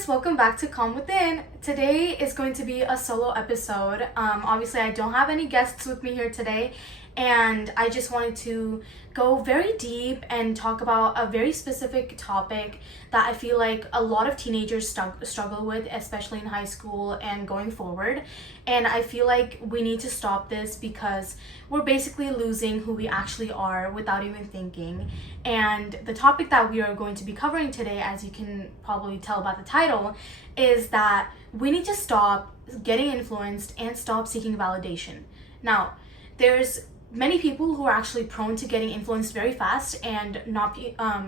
guys, welcome back to Calm Within. Today is going to be a solo episode. Obviously I don't have any guests with me here today, and I just wanted to go very deep and talk about a very specific topic that I feel like a lot of teenagers struggle with, especially in high school and going forward. And I feel like we need to stop this because we're basically losing who we actually are without even thinking. And the topic that we are going to be covering today, as you can probably tell by the title, is that we need to stop getting influenced and stop seeking validation. Now, there's many people who are actually prone to getting influenced very fast, and not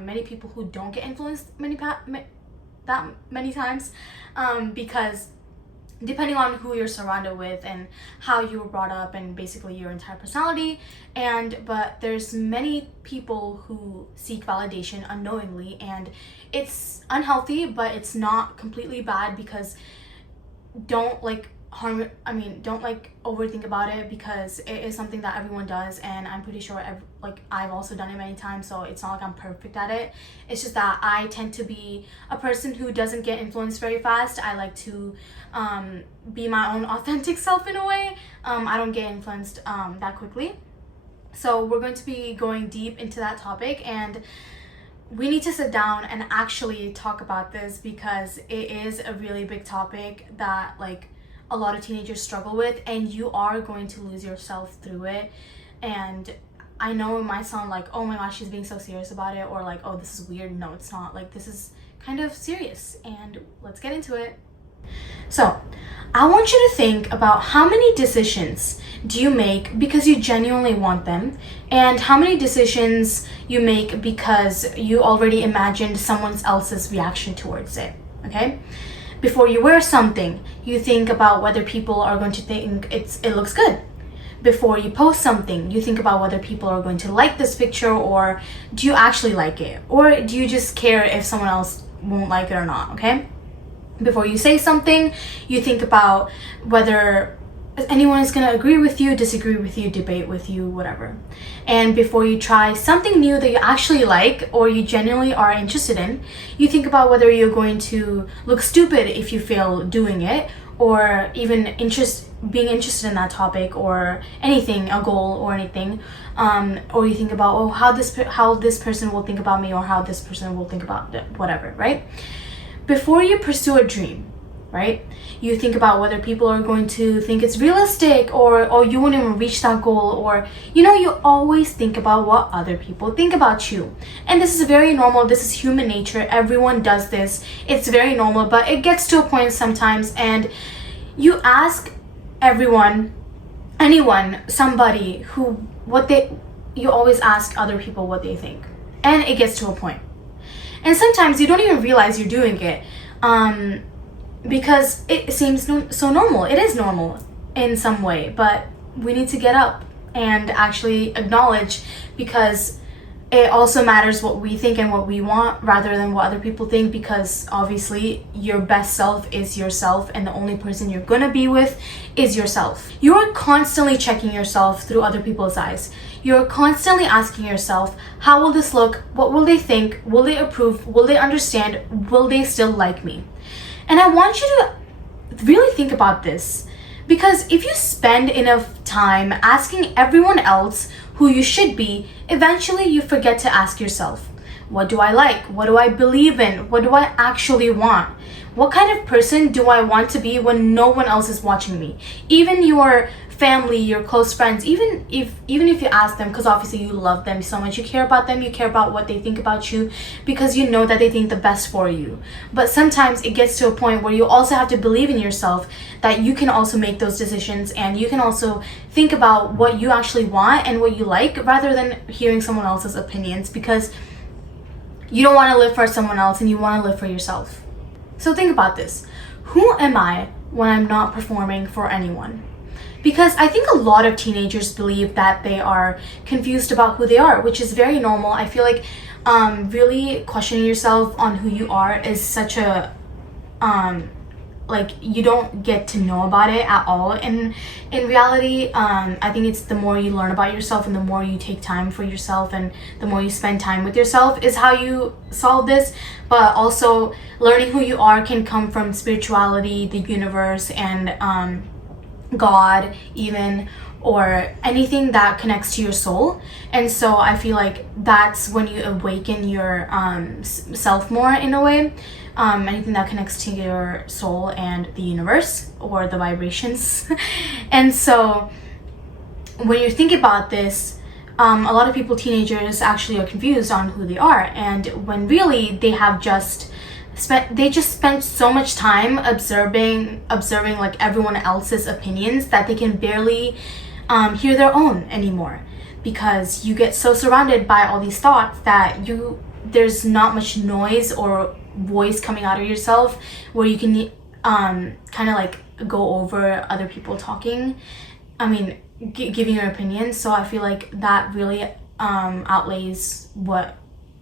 many people who don't get influenced that many times, because depending on who you're surrounded with and how you were brought up and basically your entire personality. But there's many people who seek validation unknowingly, and it's unhealthy, but it's not completely bad, because don't overthink about it, because it is something that everyone does, and I'm pretty sure I've also done it many times, so it's not like I'm perfect at it. It's just that I tend to be a person who doesn't get influenced very fast. I like to be my own authentic self in a way. I don't get influenced that quickly. So we're going to be going deep into that topic, and we need to sit down and actually talk about this, because it is a really big topic that a lot of teenagers struggle with, and you are going to lose yourself through it. And I know it might sound like, oh my gosh, she's being so serious about it, or oh, this is weird. No, it's not. This is kind of serious, and let's get into it. So I want you to think about how many decisions do you make because you genuinely want them, and how many decisions you make because you already imagined someone else's reaction towards it. Okay? Before you wear something, you think about whether people are going to think it looks good. Before you post something, you think about whether people are going to like this picture, or do you actually like it? Or do you just care if someone else won't like it or not, okay? Before you say something, you think about whether anyone is going to agree with you, disagree with you, debate with you, whatever. And before you try something new that you actually like or you genuinely are interested in, you think about whether you're going to look stupid if you fail doing it, or even being interested in that topic or anything, a goal or anything. Or you think about how this person will think about me, or how this person will think about whatever, right? Before you pursue a dream, right, you think about whether people are going to think it's realistic, or you won't even reach that goal, or you always think about what other people think about you. And this is very normal. This is human nature. Everyone does this. It's very normal, but it gets to a point sometimes, and you ask somebody you always ask other people what they think, and it gets to a point. And sometimes you don't even realize you're doing it, because it seems so normal. It is normal in some way, but we need to get up and actually acknowledge, because it also matters what we think and what we want rather than what other people think, because obviously your best self is yourself, and the only person you're gonna be with is yourself. You are constantly checking yourself through other people's eyes. You're constantly asking yourself, how will this look? What will they think? Will they approve? Will they understand? Will they still like me? And I want you to really think about this, because if you spend enough time asking everyone else who you should be, eventually you forget to ask yourself, what do I like? What do I believe in? What do I actually want? What kind of person do I want to be when no one else is watching me? Even your family, your close friends, even if you ask them, because obviously you love them so much, you care about them, you care about what they think about you, because you know that they think the best for you. But sometimes it gets to a point where you also have to believe in yourself, that you can also make those decisions, and you can also think about what you actually want and what you like, rather than hearing someone else's opinions, because you don't want to live for someone else and you want to live for yourself. So think about this. Who am I when I'm not performing for anyone? Because I think a lot of teenagers believe that they are confused about who they are, which is very normal. I feel like really questioning yourself on who you are is such a like you don't get to know about it at all in reality. I think it's the more you learn about yourself and the more you take time for yourself and the more you spend time with yourself is how you solve this. But also learning who you are can come from spirituality, the universe, and God even, or anything that connects to your soul. And so I feel like that's when you awaken your self more in a way. Anything that connects to your soul and the universe or the vibrations. And so when you think about this, a lot of people, teenagers, actually are confused on who they are, and when really they just spent so much time observing like everyone else's opinions that they can barely hear their own anymore, because you get so surrounded by all these thoughts that there's not much noise or voice coming out of yourself where you can kind of like go over other people talking, giving your opinions. So I feel like that really outweighs what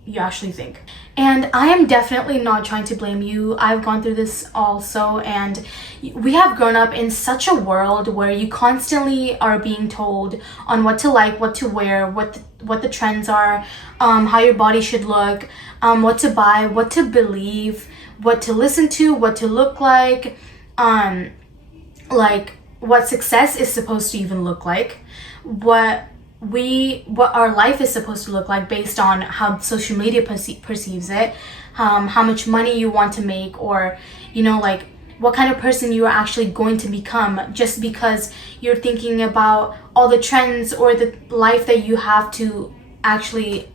you actually think. And I am definitely not trying to blame you. I've gone through this also, and we have grown up in such a world where you constantly are being told on what to like, what to wear, what the trends are, how your body should look, what to buy, what to believe, what to listen to, what to look like what success is supposed to even look like, what our life is supposed to look like based on how social media perceives it, how much money you want to make, or like what kind of person you are actually going to become, just because you're thinking about all the trends or the life that you have to actually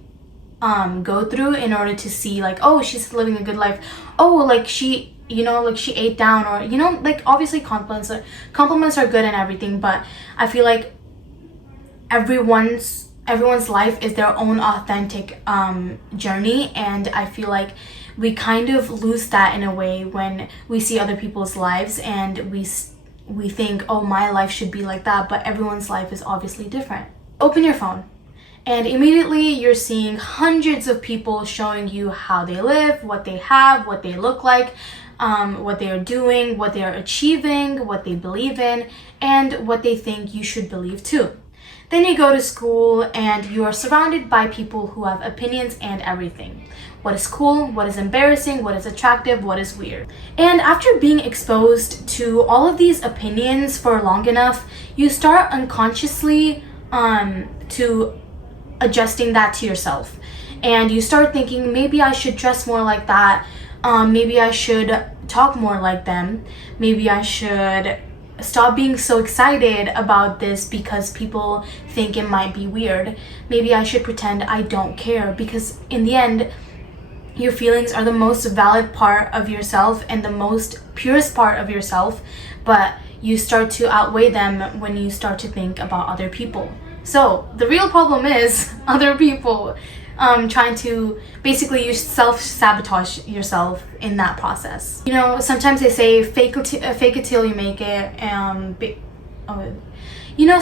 go through in order to see like, oh, she's living a good life, oh, like she she ate down, or like obviously compliments are good and everything, but I feel like everyone's life is their own authentic journey, and I feel like we kind of lose that in a way when we see other people's lives and we think, oh, my life should be like that, but everyone's life is obviously different. Open your phone and immediately you're seeing hundreds of people showing you how they live, what they have, what they look like, what they are doing, what they are achieving, what they believe in, and what they think you should believe too. Then you go to school and you are surrounded by people who have opinions and everything. What is cool, what is embarrassing, what is attractive, what is weird. And after being exposed to all of these opinions for long enough, you start unconsciously to adjusting that to yourself. And you start thinking, maybe I should dress more like that. Maybe I should talk more like them. Maybe I should stop being so excited about this because people think it might be weird. Maybe I should pretend I don't care, because in the end, your feelings are the most valid part of yourself and the most purest part of yourself, but you start to outweigh them when you start to think about other people. So the real problem is other people trying to basically you self-sabotage yourself in that process. Sometimes they say fake it till you make it.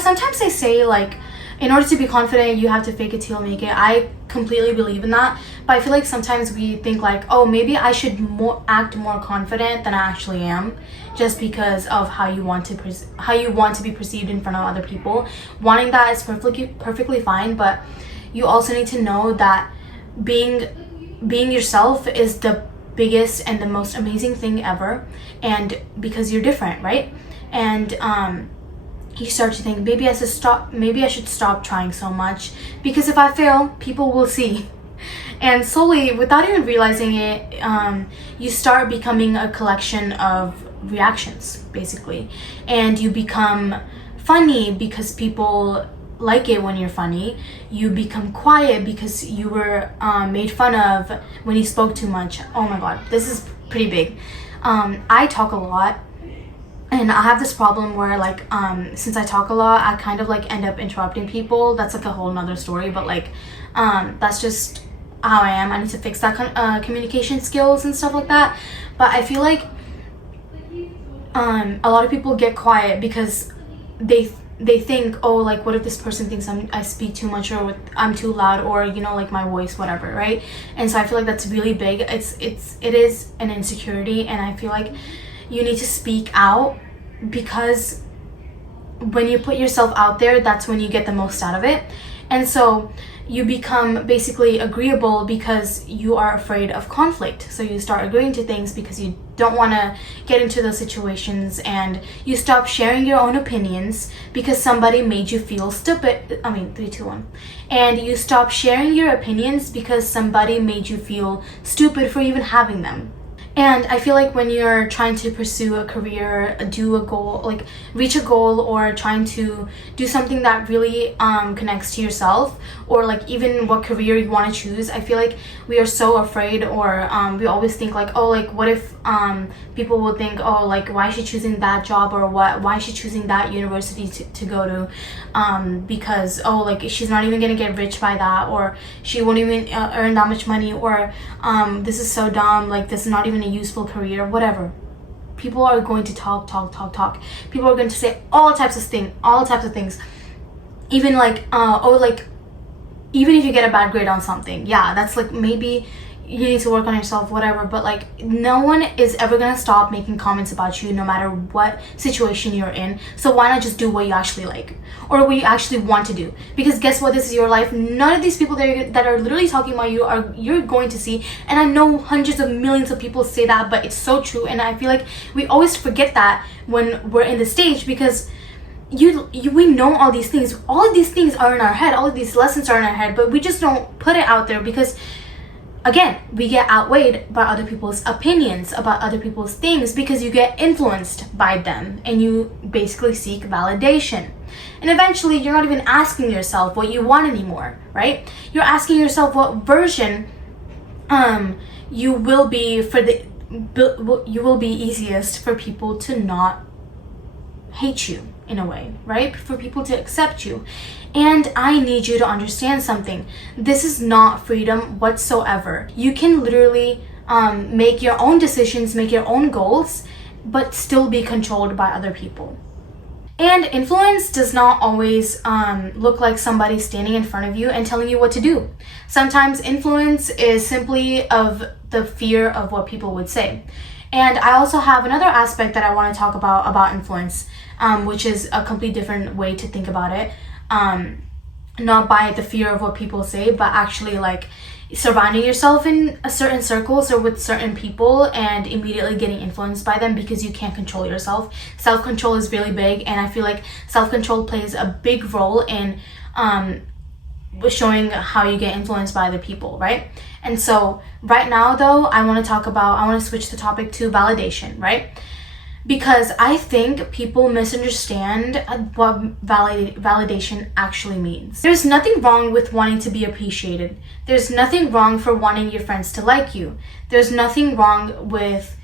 Sometimes they say like, in order to be confident, you have to fake it till you make it. I completely believe in that, but I feel like sometimes we think like, oh, maybe I should act more confident than I actually am, just because of how you want to be perceived in front of other people. Wanting that is perfectly fine, but you also need to know that being yourself is the biggest and the most amazing thing ever, and because you're different, right? And you start to think, maybe I should stop trying so much, because if I fail, people will see. And slowly, without even realizing it, you start becoming a collection of reactions, basically. And you become funny because people like it when you're funny. You become quiet because you were made fun of when you spoke too much. Oh my god, this is pretty big. I talk a lot, and I have this problem where like since I talk a lot, I kind of like end up interrupting people. That's like a whole nother story, but like that's just how I am. I need to fix that communication skills and stuff like that. But I feel like a lot of people get quiet because they think, oh, like what if this person thinks I speak too much, or I'm too loud, or like my voice, whatever, right? And so I feel like that's really big. It is an insecurity, and I feel like you need to speak out, because when you put yourself out there, that's when you get the most out of it. And so you become basically agreeable because you are afraid of conflict. So you start agreeing to things because you don't want to get into those situations, and you stop sharing your own opinions because somebody made you feel stupid. 3, 2, 1. And you stop sharing your opinions because somebody made you feel stupid for even having them. And I feel like when you're trying to pursue a career, do a goal, like reach a goal, or trying to do something that really connects to yourself, or like even what career you want to choose, I feel like we are so afraid, or we always think like, oh, like what if people will think, oh, like why is she choosing that job, or why is she choosing that university to go to, because oh, like she's not even gonna get rich by that, or she won't even earn that much money, or this is so dumb, like this is not even a useful career, whatever. People are going to talk. People are going to say all types of things. Even like even if you get a bad grade on something, yeah, that's like maybe you need to work on yourself, whatever, but like no one is ever gonna stop making comments about you no matter what situation you're in. So why not just do what you actually like, or what you actually want to do? Because guess what, this is your life. None of these people that are literally talking about you are you're going to see. And I know hundreds of millions of people say that, but it's so true. And I feel like we always forget that when we're in the stage, because we know all these things. All of these things are in our head. All of these lessons are in our head, but we just don't put it out there because, again, we get outweighed by other people's opinions about other people's things, because you get influenced by them and you basically seek validation. And eventually you're not even asking yourself what you want anymore, right? You're asking yourself what version you will be easiest for people to not hate you, in a way, right? For people to accept you. And I need you to understand something. This is not freedom whatsoever. You can literally make your own decisions, make your own goals, but still be controlled by other people. And influence does not always look like somebody standing in front of you and telling you what to do. Sometimes influence is simply of the fear of what people would say. And I also have another aspect that I want to talk about influence, which is a completely different way to think about it. Not by the fear of what people say, but actually like surrounding yourself in a certain circles or with certain people and immediately getting influenced by them because you can't control yourself. Self-control is really big, and I feel like self-control plays a big role in showing how you get influenced by other people, right? And so right now though, I want to switch the topic to validation, right? Because I think people misunderstand what validation actually means. There's nothing wrong with wanting to be appreciated. There's nothing wrong for wanting your friends to like you. There's nothing wrong with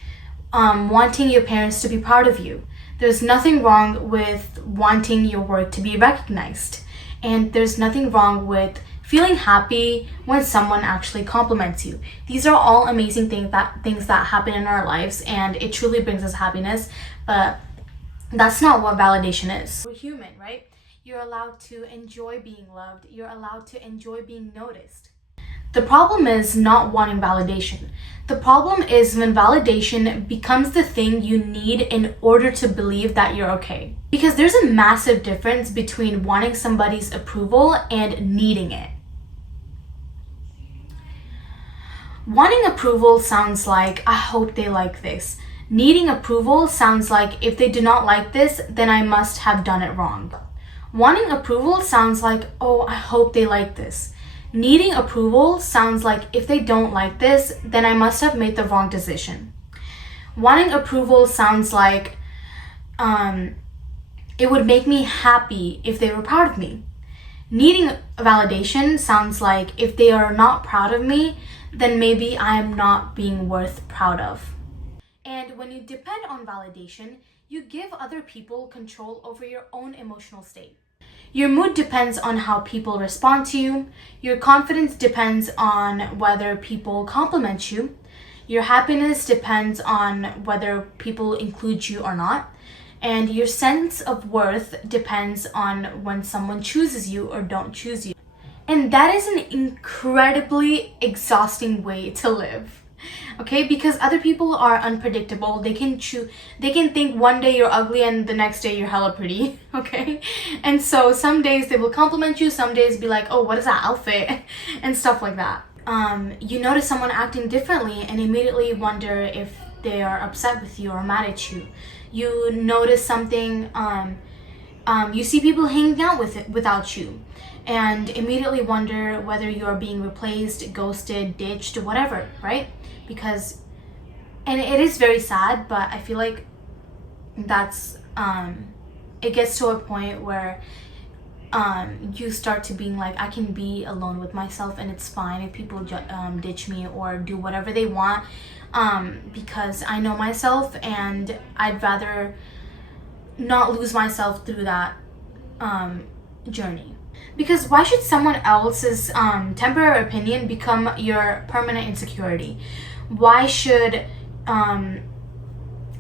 wanting your parents to be proud of you. There's nothing wrong with wanting your work to be recognized. And there's nothing wrong with feeling happy when someone actually compliments you. These are all amazing things that happen in our lives, and it truly brings us happiness, but that's not what validation is. We're human, right? You're allowed to enjoy being loved. You're allowed to enjoy being noticed. The problem is not wanting validation. The problem is when validation becomes the thing you need in order to believe that you're okay. Because there's a massive difference between wanting somebody's approval and needing it. Wanting approval sounds like, I hope they like this. Needing approval sounds like, if they do not like this, then I must have done it wrong. Wanting approval sounds like, oh, I hope they like this. Needing approval sounds like, if they don't like this, then I must have made the wrong decision. Wanting approval sounds like, it would make me happy if they were proud of me. Needing validation sounds like, if they are not proud of me, then maybe I am not being worth proud of. And when you depend on validation, you give other people control over your own emotional state. Your mood depends on how people respond to you. Your confidence depends on whether people compliment you. Your happiness depends on whether people include you or not. And your sense of worth depends on when someone chooses you or don't choose you. And that is an incredibly exhausting way to live. Okay, because other people are unpredictable. They can think one day you're ugly and the next day you're hella pretty. Okay, and so some days they will compliment you, some days be like, oh, what is that outfit? And stuff like that. You notice someone acting differently and immediately wonder if they are upset with you or mad at you. You notice something, you see people hanging out without you, and immediately wonder whether you're being replaced, ghosted, ditched, whatever, right? Because, and it is very sad, but I feel like that's, it gets to a point where you start to being like, I can be alone with myself and it's fine if people ditch me or do whatever they want, because I know myself and I'd rather not lose myself through that journey. Because why should someone else's temporary opinion become your permanent insecurity? Why should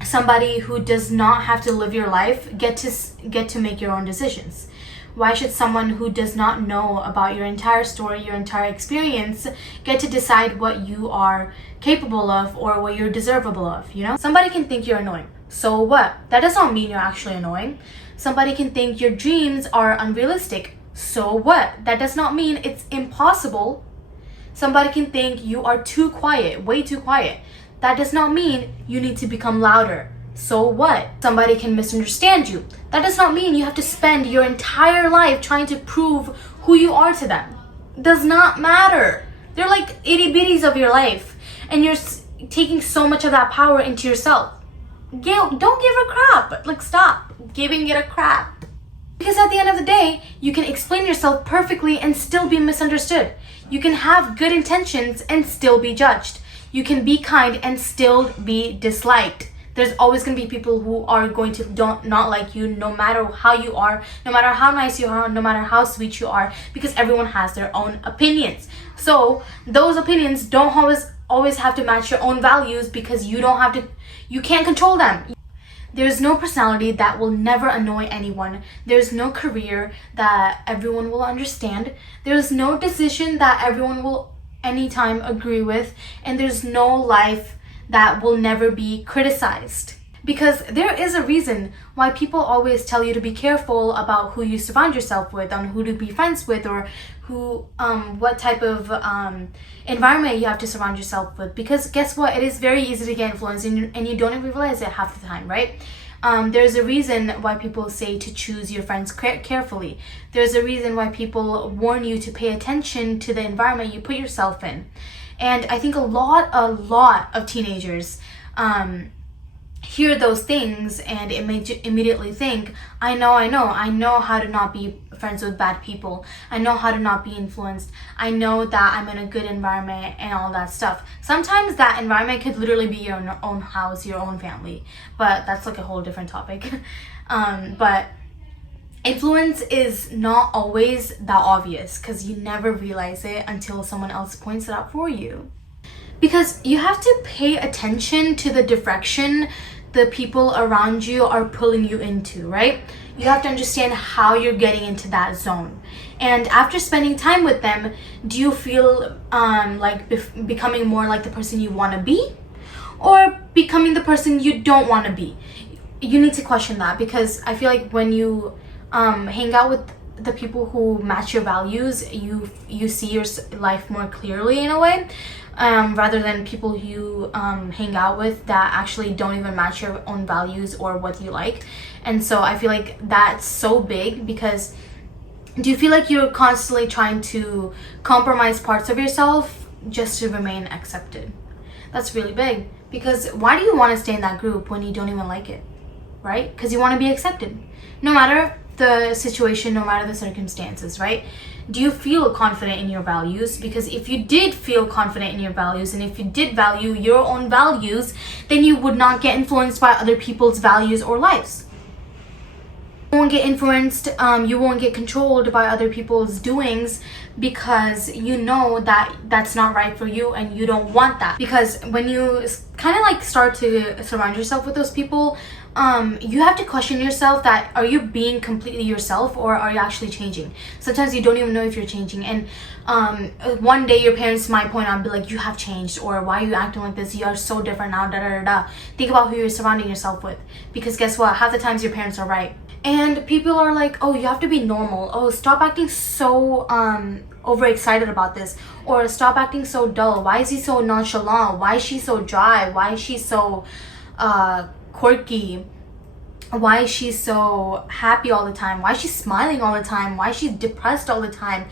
somebody who does not have to live your life get to make your own decisions? Why should someone who does not know about your entire story, your entire experience, get to decide what you are capable of or what you're deservable of, you know? Somebody can think you're annoying. So what? That does not mean you're actually annoying. Somebody can think your dreams are unrealistic. So what? That does not mean it's impossible. Somebody can think you are too quiet, way too quiet. That does not mean you need to become louder. So what? Somebody can misunderstand you. That does not mean you have to spend your entire life trying to prove who you are to them. Does not matter. They're like itty bitties of your life, and you're taking so much of that power into yourself. Don't give a crap. Like, stop giving it a crap. Because at the end of the day, you can explain yourself perfectly and still be misunderstood. You can have good intentions and still be judged. You can be kind and still be disliked. There's always going to be people who are going to not like you, no matter how you are, no matter how nice you are, no matter how sweet you are, because everyone has their own opinions. So those opinions don't always have to match your own values, because you can't control them. There's no personality that will never annoy anyone. There's no career that everyone will understand. There's no decision that everyone will anytime agree with. And there's no life that will never be criticized. Because there is a reason why people always tell you to be careful about who you surround yourself with, on who to be friends with, or what type of environment you have to surround yourself with. Because guess what? It is very easy to get influenced, and you don't even realize it half the time, right? There's a reason why people say to choose your friends carefully. There's a reason why people warn you to pay attention to the environment you put yourself in. And I think a lot of teenagers hear those things, and it makes you immediately think, I know how to not be friends with bad people. I know how to not be influenced. I know that I'm in a good environment and all that stuff. Sometimes that environment could literally be your own house, your own family, but that's like a whole different topic. But influence is not always that obvious, because you never realize it until someone else points it out for you. Because you have to pay attention to the direction the people around you are pulling you into, right? You have to understand how you're getting into that zone. And after spending time with them, do you feel like becoming more like the person you want to be, or becoming the person you don't want to be? You need to question that, because I feel like when you hang out with the people who match your values, you see your life more clearly in a way, rather than people you hang out with that actually don't even match your own values or what you like. And so I feel like that's so big, because do you feel like you're constantly trying to compromise parts of yourself just to remain accepted? That's really big, because why do you want to stay in that group when you don't even like it, right? Because you want to be accepted, no matter the situation, no matter the circumstances, right? Do you feel confident in your values? Because if you did feel confident in your values, and if you did value your own values, then you would not get influenced by other people's values or lives. You won't get influenced, you won't get controlled by other people's doings, because you know that that's not right for you and you don't want that. Because when you kind of like start to surround yourself with those people, you have to question yourself that are you being completely yourself or are you actually changing? Sometimes you don't even know if you're changing, and one day your parents might point out and be like, you have changed, or why are you acting like this, you are so different now, da da da da. Think about who you're surrounding yourself with, because guess what, half the times your parents are right. And people are like, oh, you have to be normal, oh, stop acting so overexcited about this, or stop acting so dull, why is he so nonchalant, why is she so dry, why is she so quirky, why is she so happy all the time, why is she smiling all the time, why is she depressed all the time.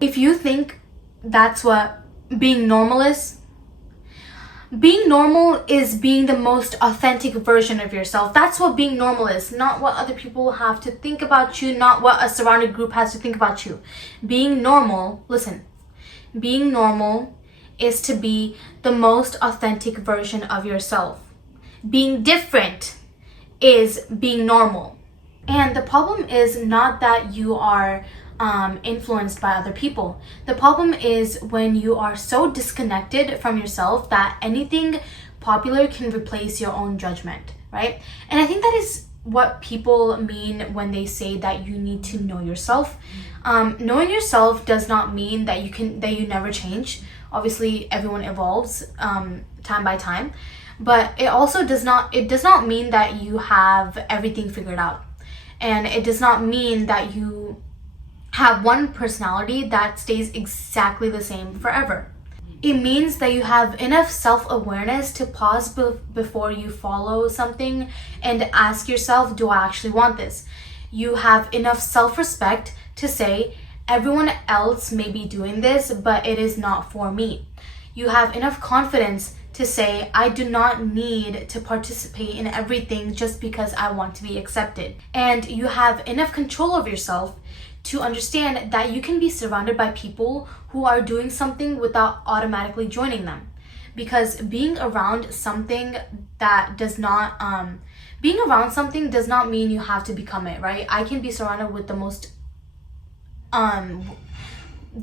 If you think that's what being normal is, being normal is being the most authentic version of yourself. That's what being normal is, not what other people have to think about you, not what a surrounded group has to think about you. Being normal, listen, being normal is to be the most authentic version of yourself. Being different is being normal. And the problem is not that you are influenced by other people. The problem is when you are so disconnected from yourself that anything popular can replace your own judgment, right? And I think that is what people mean when they say that you need to know yourself. Knowing yourself does not mean that you never change. Obviously, everyone evolves time by time, but it also does not mean that you have everything figured out, and it does not mean that you have one personality that stays exactly the same forever. It means that you have enough self-awareness to pause before you follow something and ask yourself, do I actually want this? You have enough self-respect to say, everyone else may be doing this, but it is not for me. You have enough confidence to say, I do not need to participate in everything just because I want to be accepted. And you have enough control of yourself to understand that you can be surrounded by people who are doing something without automatically joining them. Because being around something does not mean you have to become it, right? I can be surrounded with the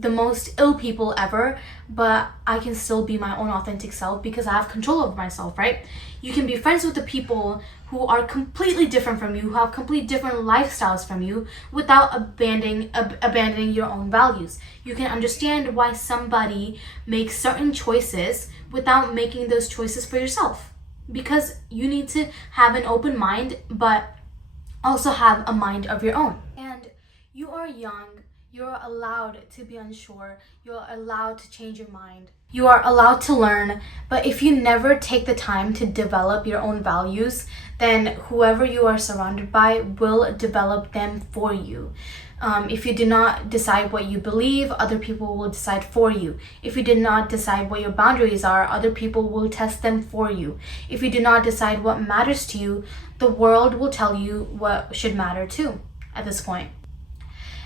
most ill people ever, but I can still be my own authentic self because I have control over myself, right? You can be friends with the people who are completely different from you, who have completely different lifestyles from you, without abandoning your own values. You can understand why somebody makes certain choices without making those choices for yourself, because you need to have an open mind, but also have a mind of your own. And you are young. You're allowed to be unsure. You're allowed to change your mind. You are allowed to learn, but if you never take the time to develop your own values, then whoever you are surrounded by will develop them for you. If you do not decide what you believe, other people will decide for you. If you did not decide what your boundaries are, other people will test them for you. If you do not decide what matters to you, the world will tell you what should matter too at this point.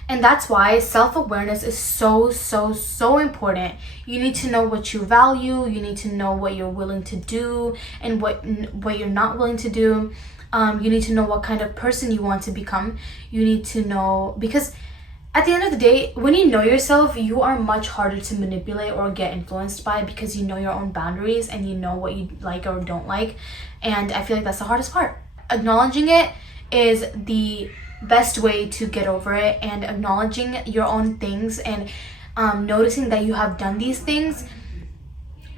And that's why self-awareness is so, so, so important. You need to know what you value. You need to know what you're willing to do and what you're not willing to do. You need to know what kind of person you want to become. You need to know, because at the end of the day, when you know yourself, you are much harder to manipulate or get influenced by, because you know your own boundaries and you know what you like or don't like. And I feel like that's the hardest part. Acknowledging it is the best way to get over it, and acknowledging your own things and noticing that you have done these things.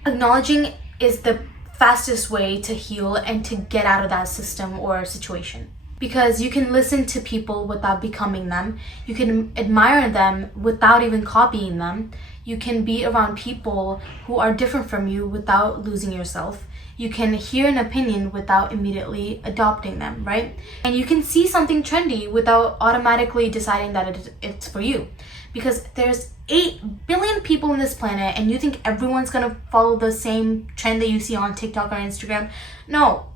Acknowledging is the fastest way to heal and to get out of that system or situation, because you can listen to people without becoming them. You can admire them without even copying them. You can be around people who are different from you without losing yourself. You can hear an opinion without immediately adopting them, right? And you can see something trendy without automatically deciding that it's for you. Because there's 8 billion people on this planet, and you think everyone's gonna follow the same trend that you see on TikTok or Instagram? No.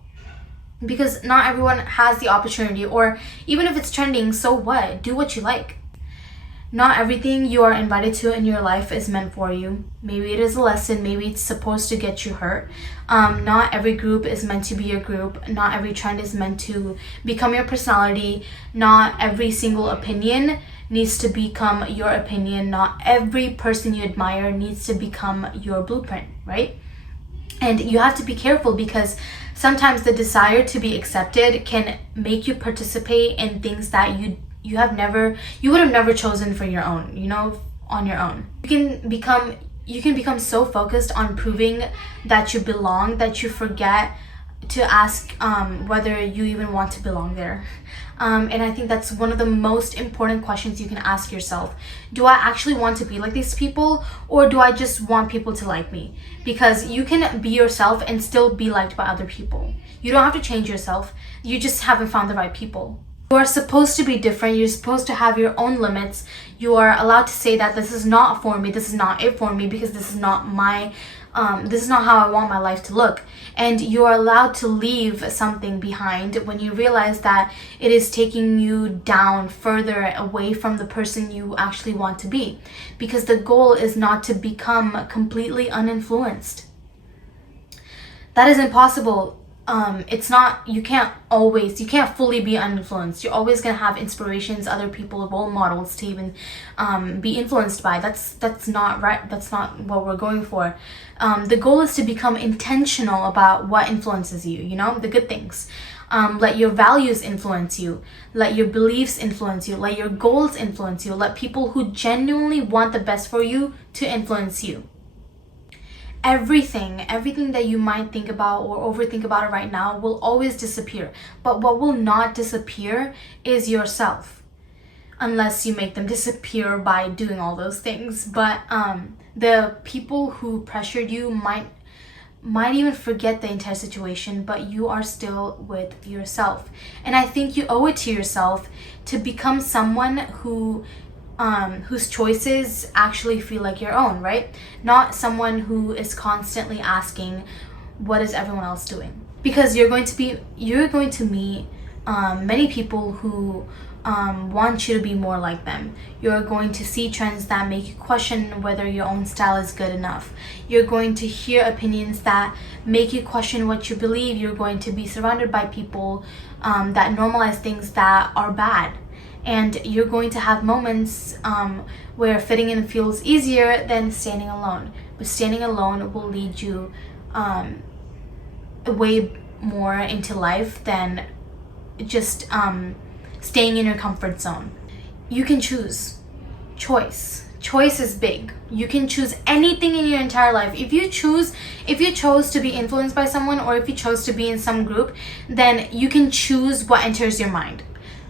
Because not everyone has the opportunity, or even if it's trending, so what? Do what you like. Not everything you are invited to in your life is meant for you. Maybe it is a lesson. Maybe it's supposed to get you hurt. Not every group is meant to be your group. Not every trend is meant to become your personality. Not every single opinion needs to become your opinion. Not every person you admire needs to become your blueprint, right? And you have to be careful, because sometimes the desire to be accepted can make you participate in things that you would have never chosen for your own, on your own. You can become so focused on proving that you belong that you forget to ask whether you even want to belong there. And I think that's one of the most important questions you can ask yourself. Do I actually want to be like these people, or do I just want people to like me? Because you can be yourself and still be liked by other people. You don't have to change yourself. You just haven't found the right people. You are supposed to be different. You're supposed to have your own limits. You are allowed to say that this is not for me, this is not it for me, because this is not how I want my life to look. And you are allowed to leave something behind when you realize that it is taking you down further away from the person you actually want to be. Because the goal is not to become completely uninfluenced. That is impossible. You can't fully be uninfluenced. You're always going to have inspirations, other people, role models to even be influenced by. That's not right. That's not what we're going for. The goal is to become intentional about what influences you, the good things. Let your values influence you. Let your beliefs influence you. Let your goals influence you. Let people who genuinely want the best for you to influence you. Everything that you might think about or overthink about it right now will always disappear. But what will not disappear is yourself, unless you make them disappear by doing all those things. But the people who pressured you might even forget the entire situation, but you are still with yourself. And I think you owe it to yourself to become someone whose choices actually feel like your own, right? Not someone who is constantly asking, what is everyone else doing? Because you're going to meet many people who want you to be more like them. You're going to see trends that make you question whether your own style is good enough. You're going to hear opinions that make you question what you believe. You're going to be surrounded by people that normalize things that are bad. And you're going to have moments where fitting in feels easier than standing alone. But standing alone will lead you way more into life than just staying in your comfort zone. You can choose. Choice is big. You can choose anything in your entire life. If you chose to be influenced by someone, or if you chose to be in some group, then you can choose what enters your mind.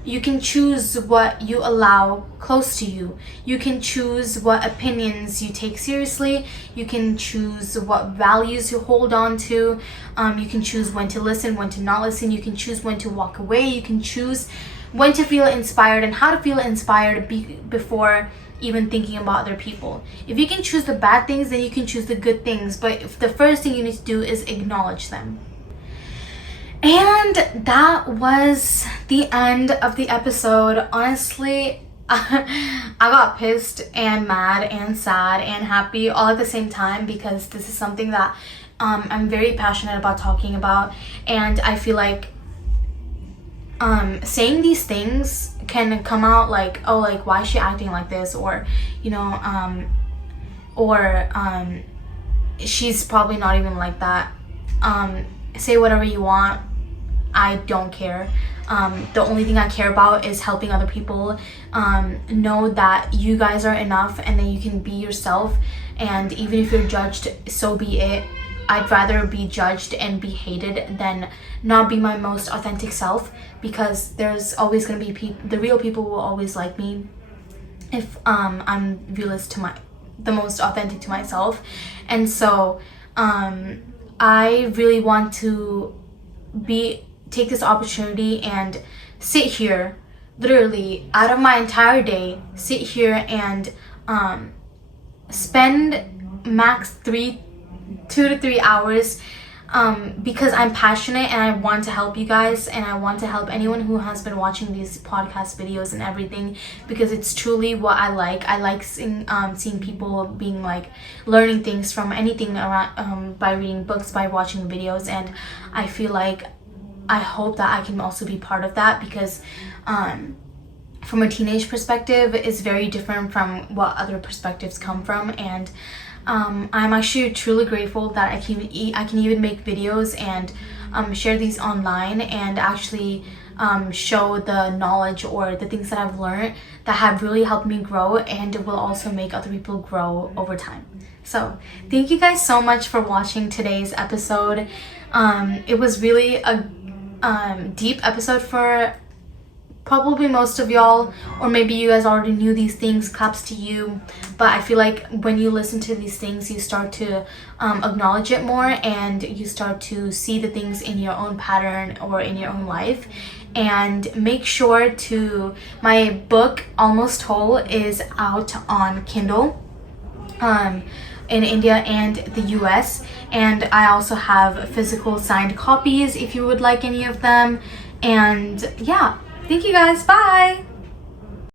You can choose what you allow close to you. You can choose what opinions you take seriously. You can choose what values you hold on to. You can choose when to listen, when to not listen. You can choose when to walk away. You can choose when to feel inspired and how to feel inspired before even thinking about other people. If you can choose the bad things, then you can choose the good things. But if the first thing you need to do is acknowledge them. And that was the end of the episode. Honestly, I got pissed and mad and sad and happy all at the same time, because this is something that I'm very passionate about talking about. And I feel like saying these things can come out like, oh, like, why is she acting like this? Or, she's probably not even like that. Say whatever you want. I don't care. The only thing I care about is helping other people know that you guys are enough and that you can be yourself. And even if you're judged, so be it. I'd rather be judged and be hated than not be my most authentic self, because there's always going to be the real people will always like me if I'm the most authentic to myself. And so I really want to take this opportunity and sit here, literally out of my entire day, sit here and spend max 2 to 3 hours because I'm passionate and I want to help you guys, and I want to help anyone who has been watching these podcast videos and everything, because it's truly what I like. I like seeing people being like learning things from anything around by reading books, by watching videos, and I feel like I hope that I can also be part of that, because from a teenage perspective, it's very different from what other perspectives come from. And I'm actually truly grateful that I can even make videos and share these online and actually show the knowledge or the things that I've learned that have really helped me grow, and it will also make other people grow over time. So thank you guys so much for watching today's episode. It was really a deep episode for probably most of y'all, or maybe you guys already knew these things. Claps to you. But I feel like when you listen to these things, you start to acknowledge it more, and you start to see the things in your own pattern or in your own life. And make sure to, my book Almost Whole is out on Kindle in India and the US, and I also have physical signed copies if you would like any of them. And yeah, thank you guys. Bye.